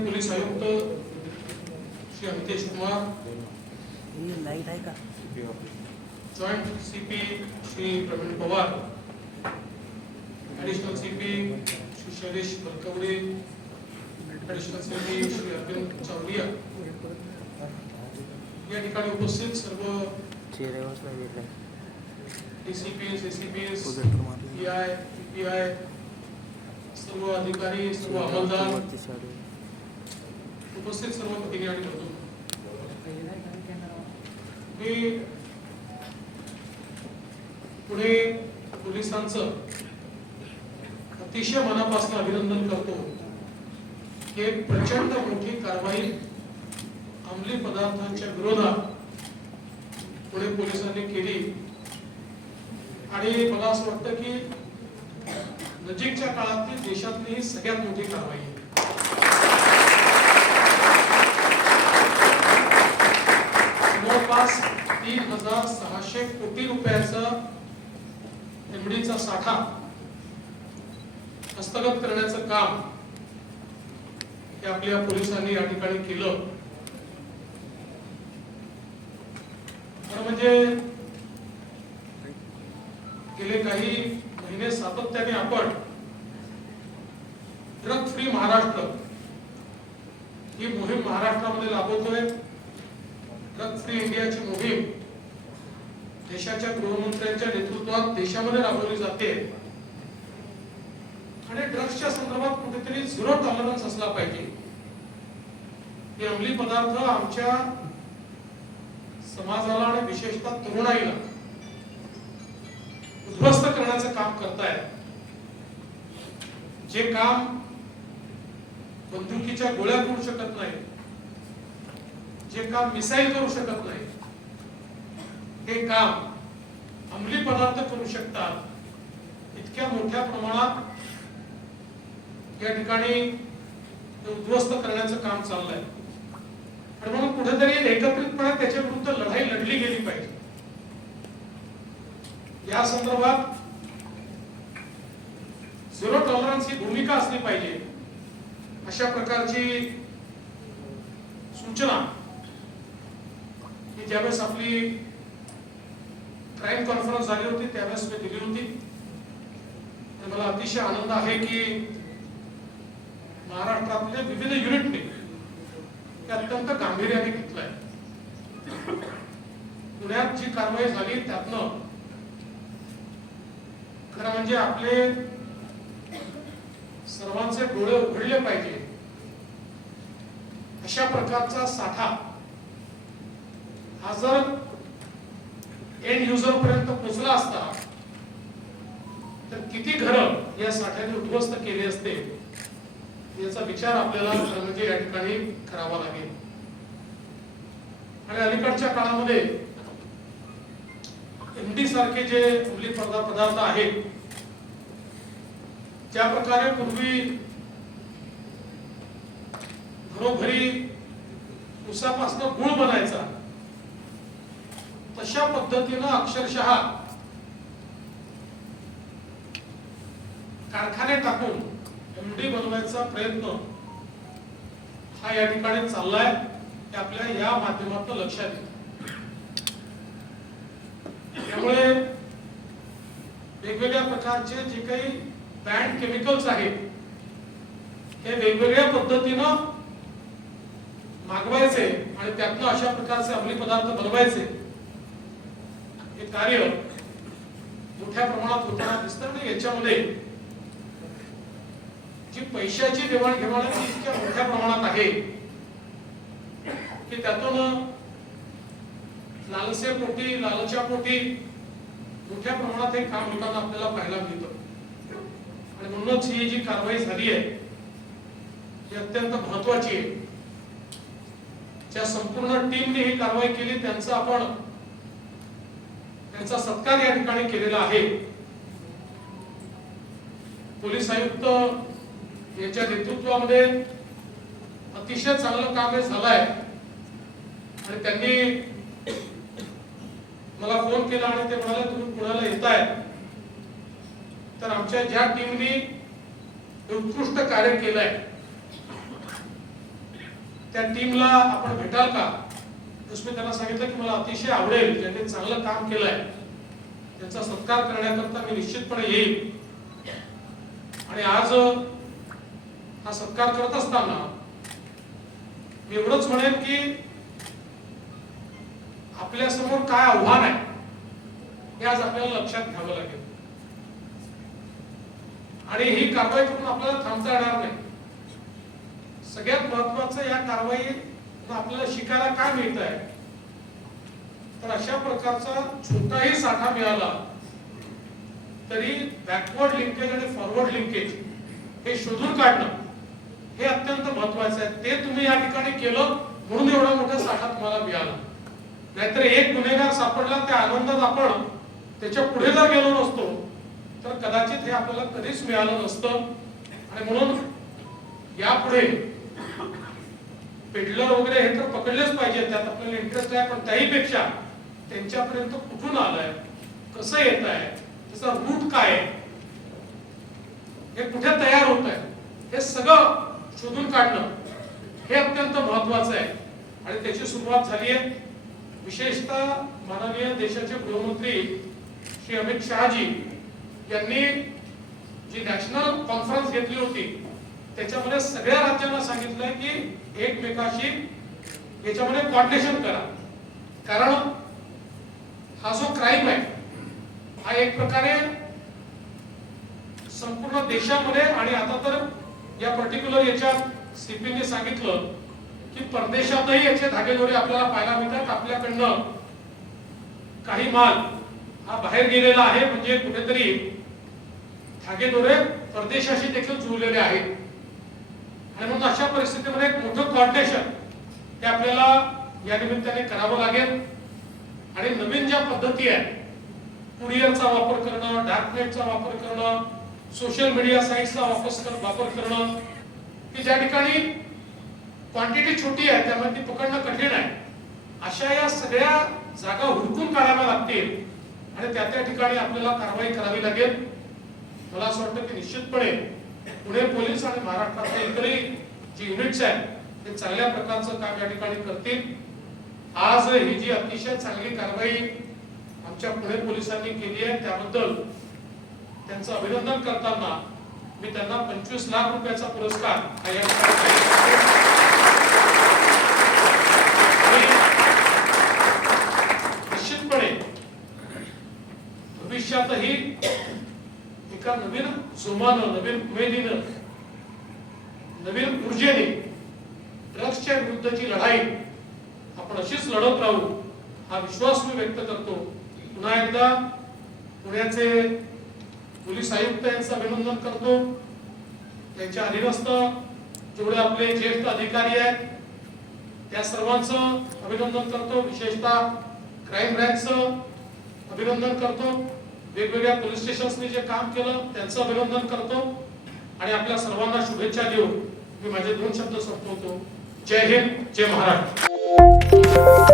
Police आयुक्त Shri Amitesh Kumar, joint CP Shri Pravin Pawar, additional CP Shri Shailesh Balkawade, additional CP Shri Arvind Chawdiya, या ठिकाणी उपस्थित सर्व डीसीपीएस, एसीपीएस, पीआय, पीपीआय, सर्व अधिकारी, सर्व अंमलदार, उपस्थित सर्व भगिनी आणि बंधू, मी पुणे पोलिसांचं अतिशय मनापासून अभिनंदन करतो की एक प्रचंड मोठी कारवाई अंमली पदार्थांच्या विरोधात पुणे पोलिसांनी केली आणि मला असं वाटतं की नजीकच्या काळातली देशातली ही सगळ्यात मोठी कारवाई आहे. जवळपास 3,600 कोटी रुपयाचा एमडीचा साठा हस्तगत करण्याचं काम हे आपल्या पोलिसांनी या ठिकाणी केलं. म्हणजे गेले काही महिने सातत्याने आपण ड्रग फ्री महाराष्ट्र ही मोहीम महाराष्ट्रामध्ये राबवतोय. ड्रग फ्री इंडियाची मोहीम देशाच्या गृहमंत्र्यांच्या नेतृत्वात देशामध्ये राबवली जाते आणि ड्रग्सच्या संदर्भात कुठेतरी झिरो टॉलरन्स असला पाहिजे. हे अंमली पदार्थ आमच्या समाजाला आणि विशेषतः तरुणाईला उद्ध्वस्त करण्याचं काम करतायत. जे काम बंदुकीच्या गोळ्या करू शकत नाही, जे काम मिसाईल करू शकत नाही, हे काम अंमली पदार्थ करू शकतात. इतक्या मोठ्या प्रमाणात या ठिकाणी उद्ध्वस्त करण्याचं काम चाललंय आणि म्हणून कुठेतरी एकत्रितपणे त्याच्या विरुद्ध लढाई लढली गेली पाहिजे. या संदर्भात झिरो टॉलरन्स ही भूमिका असली पाहिजे अशा प्रकारची सूचना ही ज्यावेळेस आपली क्राईम कॉन्फरन्स झाली होती त्यावेळेस मी दिली होती. मला अतिशय आनंद आहे की महाराष्ट्रातल्या विविध युनिटने ते अत्यंत गांभीर्याने घेतलंय. पुण्यात जी कारवाई झाली त्यातनं खरं म्हणजे आपले सर्वांचे डोळे उघडले पाहिजे अशा प्रकारचा साठा हा जर एंड युजर पर्यंत पोहोचला असता तर किती घरं या साठ्याने उद्ध्वस्त केली असते याचा विचार आपल्याला म्हणजे या ठिकाणी करावा लागेल. आणि अलीकडच्या काळामध्ये एमडी सारखे जे अंमली पदार्थ आहेत, ज्या प्रकारे पूर्वी घरोघरी उसापासून गुळ बनायचा तशा पद्धतीनं अक्षरशः कारखाने टाकून एमडी बनवायचा प्रयत्न हा या ठिकाणी चाललाय हे आपल्या या माध्यमातून लक्षात येतं. त्यामुळे वेगवेगळ्या प्रकारचे जे काही बॅन्ड केमिकल्स आहेत हे वेगवेगळ्या पद्धतीनं मागवायचे आणि त्यातनं अशा प्रकारचे अंमली पदार्थ बनवायचे हे कार्य मोठ्या प्रमाणात होताना दिसतं. आणि याच्यामध्ये जी पैशाची देवाणघेवाण ती इतक्या मोठ्या प्रमाणात आहे की त्यातून लालसेपोटी लालच्यापोटी मोठ्या प्रमाणात हे काम होताना आपल्याला पाहायला मिळतं. आणि म्हणूनच ही जी कारवाई झाली आहे ही अत्यंत महत्वाची आहे. ज्या संपूर्ण टीमने ही कारवाई केली त्यांचा सत्कार या ठिकाणी केलेला आहे. पोलीस आयुक्त याच्या नेतृत्वामध्ये अतिशय चांगलं काम हे झालंय आणि त्यांनी मला फोन केला आणि ते म्हणाले तुम्ही पुण्याला येताय तर आमच्या ज्या टीमने उत्कृष्ट कार्य केलंय त्या टीमला आपण भेटाल का? जसं मी त्यांना सांगितलं की मला अतिशय आवडेल, ज्यांनी चांगलं काम केलंय त्यांचा सत्कार करण्याकरता मी निश्चितपणे येईल. आणि आज हा सत्कार करत असताना मी एवढंच म्हणेन की आपल्या समोर काय आव्हान आहे हे आज आपल्याला लक्षात घ्यावं लागेल. आणि ही कारवाई करून आपल्याला थांबता येणार नाही. सगळ्यात महत्वाचं या कारवाईतून आपल्याला शिकायला काय मिळत आहे, तर अशा प्रकारचा छोटाही साठा मिळाला तरी बॅकवर्ड लिंकेज आणि फॉरवर्ड लिंकेज हे शोधून काढणं हे अत्यंत महत्वाचं आहे. ते तुम्ही या ठिकाणी केलं म्हणून एवढा मोठा साठा तुम्हाला मिळाला. नाहीतर एक गुन्हेगार सापडला त्या आनंदात आपण त्याच्या पुढे जर गेलो नसतो तर कदाचित हे आपल्याला कधीच मिळालं नसतं. आणि म्हणून यापुढे पेडलर वगैरे हे तर पकडलेच पाहिजे, त्यात आपल्याला इंटरेस्ट आहे, पण त्याहीपेक्षा त्यांच्यापर्यंत कुठून आलंय, कसं येत आहे, त्याचा रूट काय आहे, हे कुठे तयार होत आहे, हे सगळं शोधून काढणं हे अत्यंत महत्वाचं आहे. आणि त्याची सुरुवात झाली आहे. विशेषतः माननीय देशाचे गृहमंत्री श्री अमित शहाजी यांनी जी नॅशनल कॉन्फरन्स घेतली होती त्याच्यामध्ये सगळ्या राज्यांना सांगितलंय की एकमेकाशी याच्यामध्ये कोऑर्डिनेशन करा. कारण हा जो क्राइम आहे हा एक प्रकारे संपूर्ण देशामध्ये आणि आता तर या पर्टिक्युलर याच्यात सीपीने सांगितलं की परदेशातही याचे धागेदोरे आपल्याला पाहायला मिळतात. आपल्याकडनं काही माल हा बाहेर गेलेला आहे म्हणजे कुठेतरी धागेदोरे परदेशाशी देखील जुळलेले आहेत. आणि म्हणून अशा परिस्थितीमध्ये एक मोठं कोऑर्डिनेशन हे आपल्याला या निमित्ताने करावं लागेल. आणि नवीन ज्या पद्धती आहेत, कुरिअरचा वापर करणं, डार्कनेटचा वापर करणं, सोशल मीडिया साइट्सचा वापर करणं, की ज्या ठिकाणी क्वांटिटी छोटी आहे त्यामुळे ती पकडणं कठीण आहे, अशा या सगळ्या जागा हुडकून काढाव्या लागतील आणि त्या ठिकाणी आपल्याला कारवाई करावी लागेल. मला असं वाटतं की निश्चितपणे पुणे पोलीस आणि महाराष्ट्रातले इतरही जी युनिट्स आहेत ते चांगल्या प्रकारचं काम या ठिकाणी करतील. आज ही जी अतिशय चांगली कारवाई आमच्या पुणे पोलिसांनी केली आहे त्याबद्दल त्यांचं अभिनंदन करताना मी त्यांना 25 लाख रुपयाचा पुरस्कार हा या निश्चितपणे भविष्यातही एका नवीन जोमानं, नवीन उमेदीनं, नवीन ऊर्जेने ड्रग्सच्या विरुद्धची लढाई आपण अशीच लढत राहू हा विश्वास मी व्यक्त करतो. पुन्हा एकदा पुण्याचे पोलीस आयुक्त यांचं अभिनंदन करतो. त्यांच्या अधीनस्थ जेवढे आपले ज्येष्ठ अधिकारी आहेत त्या सर्वांचं अभिनंदन करतो. विशेषतः क्राईम ब्रँचचं अभिनंदन करतो. वेगवेगळ्या पोलीस स्टेशन्सनी जे काम केलं त्यांचं अभिनंदन करतो. आणि आपल्या सर्वांना शुभेच्छा देऊन मी माझे 2 शब्द संपवतो. जय हिंद, जय महाराष्ट्र.